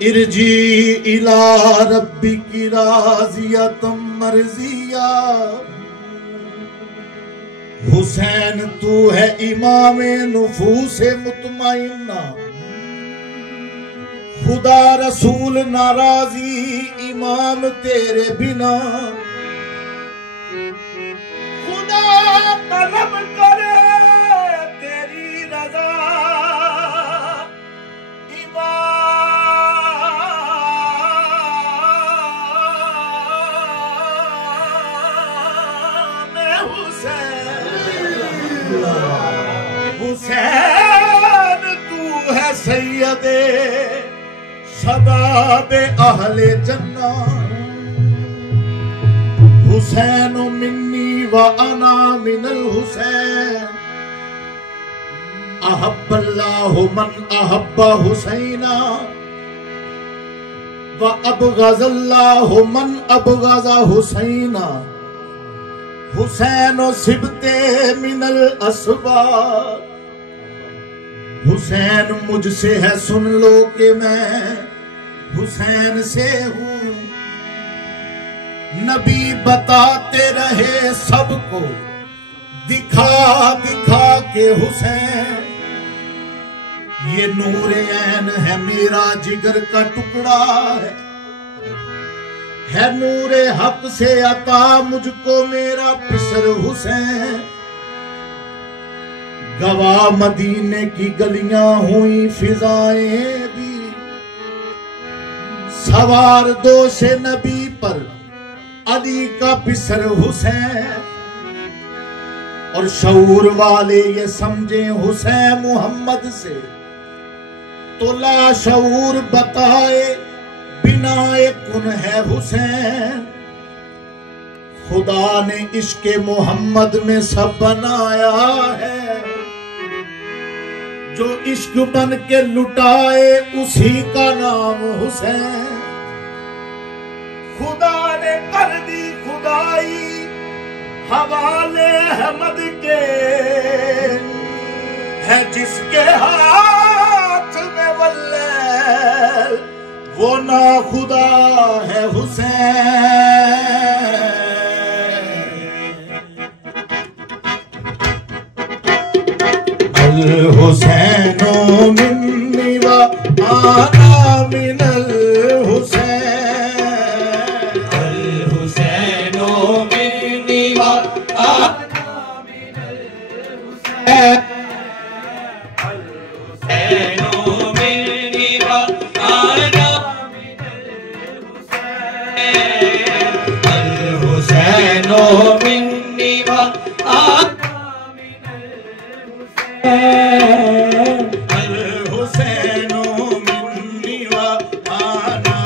इरजी इला रब्बी की राजियतम मर्जिया। हुसैन तू है इमामे नुफूसे मुतमइन्ना। खुदा रसूल नाराजी इमाम तेरे बिना। खुदा तलब करे तेरी रजा इमाम हुसैन तू है सैयदे शबाबे अहले जन्ना। हुसैन मिन्नी व अना मिनल हुसैन। अहब्बल्लाहु मन अहब्बा हुसैना व अबग़ज़ल्लाहु मन अबग़ज़ा हुसैना। हुसैन सिबते मिनल असबाब। हुसैन मुझसे है सुन लो कि मैं हुसैन से हूं। नबी बताते रहे सबको दिखा दिखा के हुसैन। ये नूर ऐन है मेरा जिगर का टुकड़ा है नूर हक से अता मुझको मेरा पिसर हुसैन। गवाह मदीने की गलियां हुई फिजाएं भी। सवार दोषे नबी पर अली का पिसर हुसैन। और शऊर वाले ये समझे हुसैन मुहम्मद से तो लाशऊर बताए बिनाए कुन है हुसैन। खुदा ने इश्क मोहम्मद में सब बनाया है। जो इश्क बन के लुटाए उसी का नाम हुसैन। खुदा ने कर दी खुदाई हवाले अहमद के। है जिसके हाथ में वल्लैल वो ना खुदा है हुसैन। अल हुसैनो मिन्नी व आना मिनल हुसैन। अल हुसैनो मिन्नी व आना मिनल हुसैन। अल हुसैनो मिन्नी व आना मिनल हुसैन। अल हुसैनो मिन्नी व आना मिनल हुसैन। अल हुसैनो मिन्नी व आना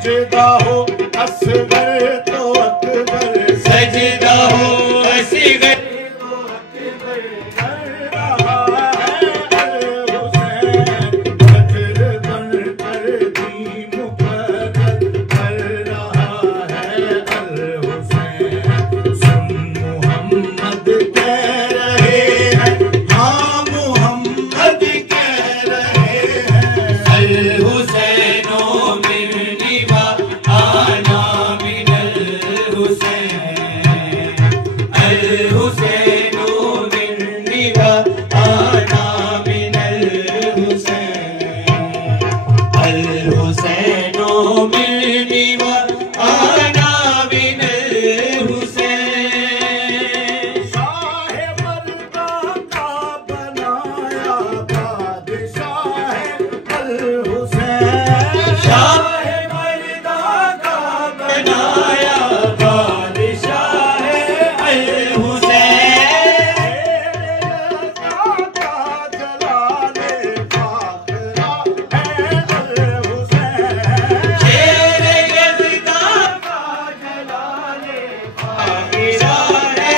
सजदा हो असगर तो अकबर, सजदा हो असगर तो अकबर कर रहा है अल हुसैन, बदर बन कर दी मुकद्दर कर रहा है अल हुसैन। सुन मोहम्मद कह रहे हैं, हाँ मोहम्मद कह रहे हैं, अल हुसैनो मिन्नी व आना मिनल हुसैन, अल हुसैनो मिन्नी व आना मिनल हुसैन, अल हुसैनो मिन्नी व आना मिनल हुसैन। शाह मर्दा का बनाया बादशाह अल हुसैन, शाह मर्दा का बनाया बादशाह अल हुसैन, का जलाले फाखरा है अल हुसैन, शेर यज़दा का जलाले फाखरा है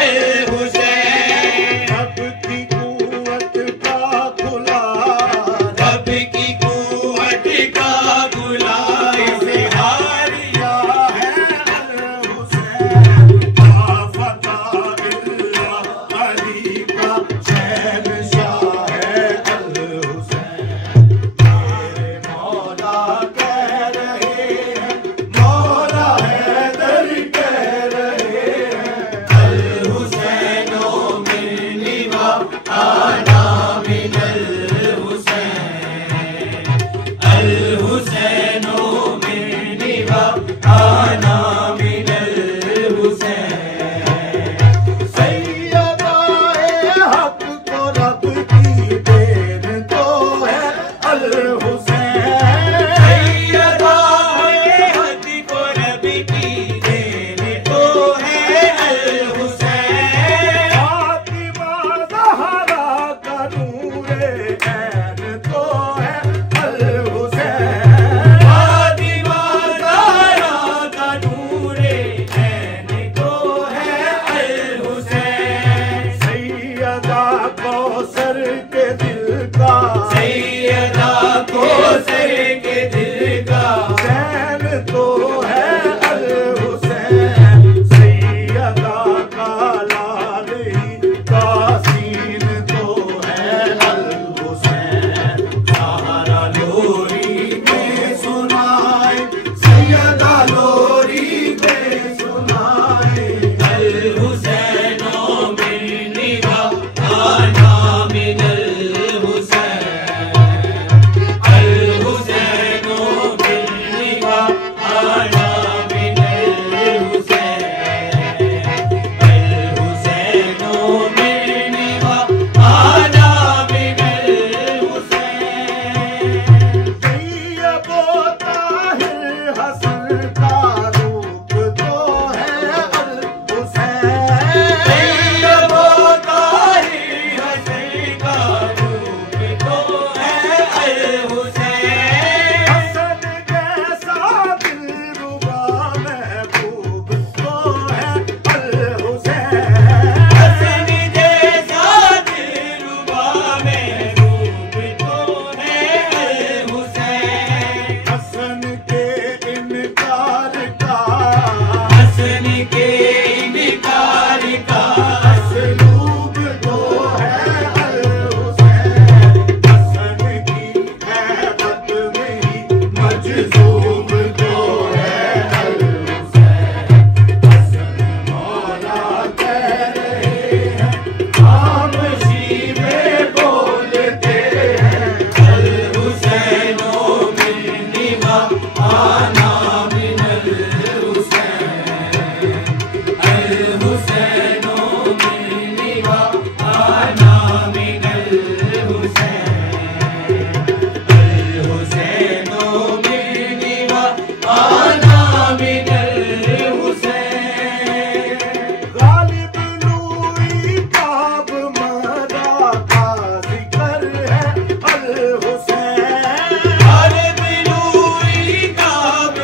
अल हुसैन, रब की कुव्वत का खुला, रब की कुव्वत का गुला इज़हारिया है अल हुसैन, आफता इल्ला अली का शहंशाह है अल हुसैन। मेरे मौला कह रहे हैं, मौला हैदर कह रहे हैं, अल हुसैनो मिन्नी व आना मिनल हुसैन, अल हुसैनो मिन्नी व आना मिनल हुसैन, सैयदाए हक को रब की देन तो है अल हुसैन, सैयदाए हक को रब की देन तो है अल हुसैन, फातिमा ज़हरा का नूरे ऐन तो है अल हुसैन, फातिमा ज़हरा का नूरे ऐन तो है अल हुसैन, सैयदा कौसर के दिल का सैयदा कौसर के दिल का चैन तो है अल हुसैन, सैयदा का लाल ही का सीन तो है अल हुसैन। सहारा लोरी में सुनाए, सैयदा लोरी में सुनाए, अल हुसैनो मिन्नी व आना मिनल हुसैन, अल हुसैनो मिन्नी व आना मिनल हुसैन, अल हुसैनो मिन्नी व आना मिनल हुसैन। तैयबो ताहिर हसन का रूप तो है अल हुसैन, तैयबो ताहिर हसन का रूप तो है अल हुसैन, हसन जैसा दिलरुबा महबूब तो है अल हुसैन, हसन जैसा दिलरुबा महबूब तो है अल हुसैन, हसन के इनकार का हसन के इनकार का असलूब तो है अल हुसैन, हसन की हैबत में ही मजज़ूब तो है अल हुसैन। हसन मौला कह रहे हैं, खामोशी में बोलते हैं, अल हुसैनो मिन्नी व आना मिनल हुसैन, अल हुसैनो मिन्नी व आना मिनल हुसैन, अल हुसैनो मिन्नी व आना मिनल हुसैन। गालिब नूरी काब मदा का जिक्र है अल हुसैन, गालिब नूरी काब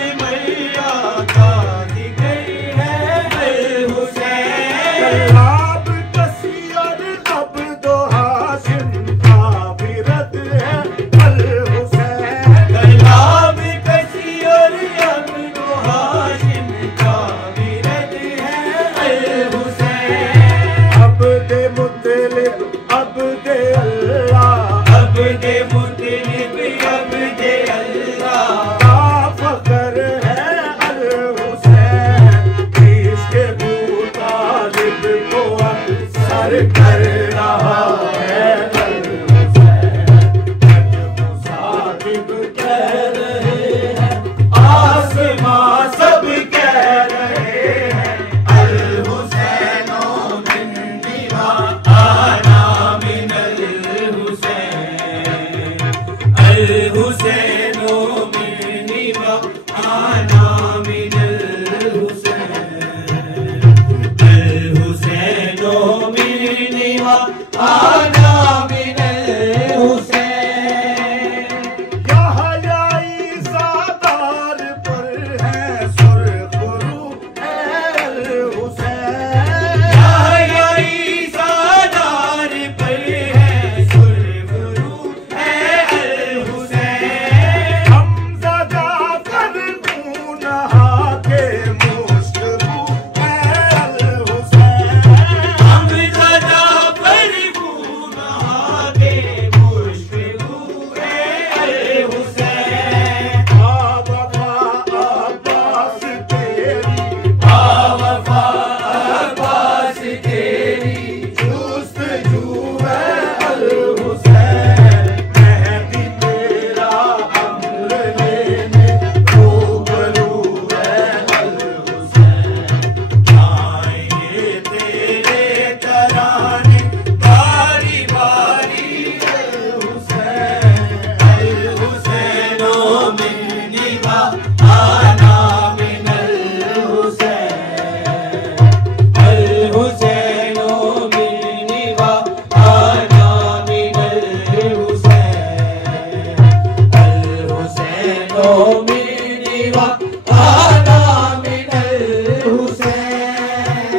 निवा आना मिनल हुसैन।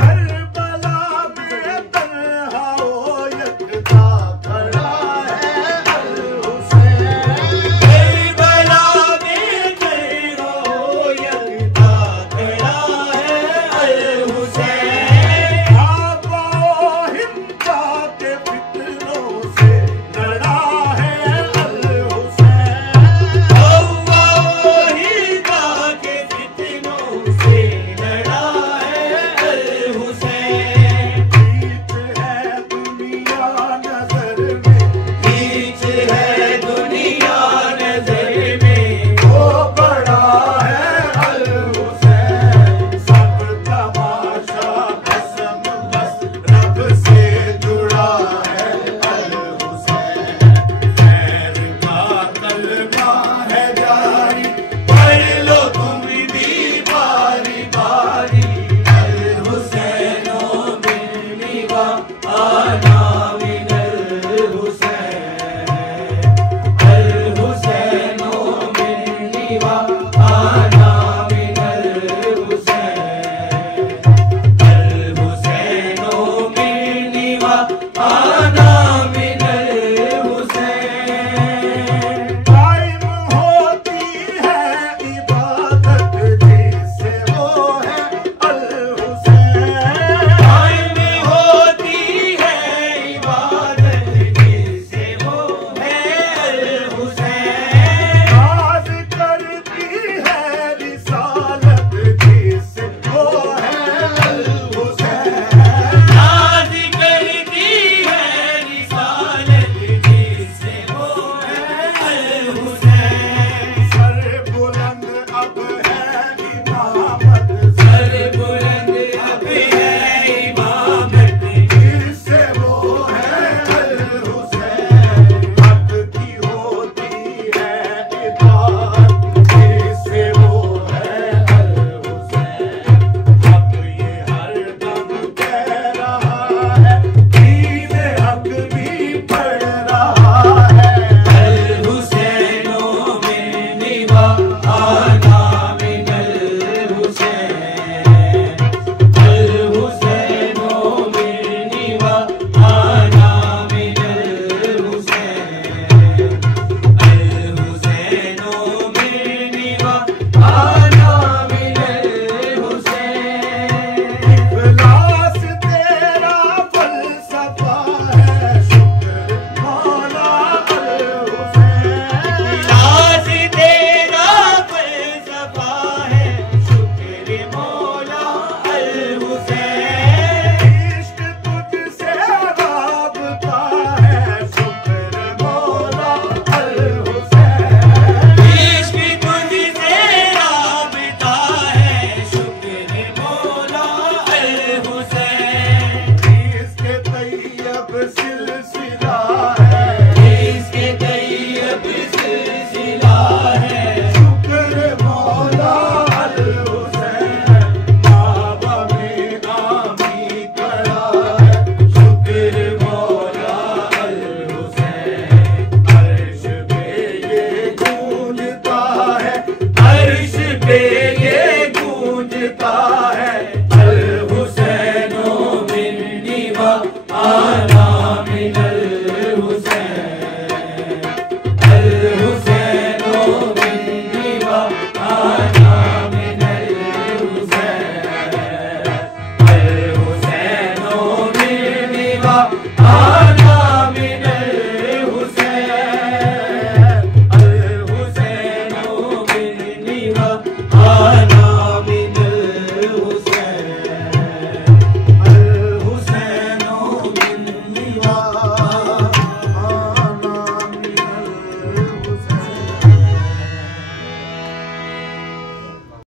करबला में तन्हा ओ यकता खड़ा है अल हुसैन। करबला में तन्हा ओ यकता खड़ा है अल हुसैन। आबा हिंदा के फितरों से लड़ा है अल हुसैन। अल्लाह हिंदा के फितनों से लड़ा है अल हुसैन। नीच है दुनिया नजर में, नीच है दुनिया नजर में, वो बड़ा है अल हुसैन। सब तमाशा कसम बस रब से जुड़ा है अल हुसैन। खैर का तलबा है जारी, पढ़ लो तुम भी बारी बारी। अल हुसैनों में निवा आना मिनल हुसैन। अल हुसैनों में निवा आना मिनल हुसैन। अल हुसैनों में निवा आना मिनल हुसैन। कायम होती है इबादत जिससे वो है अल हुसैन। कायम होती है इबादत जिससे वो है अल हुसैन। नाज करती है रिसालत जिससे वो है अल हुसैन। नाज करती है रिसालत जिससे वो है अल हुसैन। सर बुलंद अब है इमामत सर बुलंद अब है इमामत जिससे वो है अल हुसैन। हक की होती है इताअत जिससे वो है अल हुसैन। हक ये हर दम कह रहा है, दीन हक भी पढ़ रहा है। अल हुसैनों में निवा आना मिनल हुसैन। अल हुसैनों में निवा आना मिनल हुसैन। अल हुसैनों में निवा आना मिनल हुसैन। इखलास तेरा फलसफा है, शुक्र मौला अल हुसैन। लाज तेरा फलसफा है, शुक्र मौला अल हुसैन। इश्क तुझसे राबता है, शुक्र मौला अल हुसैन। इश्क तुझसे राबता है, शुक्र मौला अल हुसैन। इसके तैयब सिलसिला है, इसके तैयब सिलसिला है, शुक्र मौला अल हुसैन। बाबा में आमी कड़ा है, शुक्र मौला अल हुसैन। अर्श पे ये गूंजता है, अर्श पे ये गूंजता है। अल हुसैनों में निवा आना मिनल हुसैन। अल हुसैनों में निवा आना मिनल हुसैन। अल हुसैनों में निवा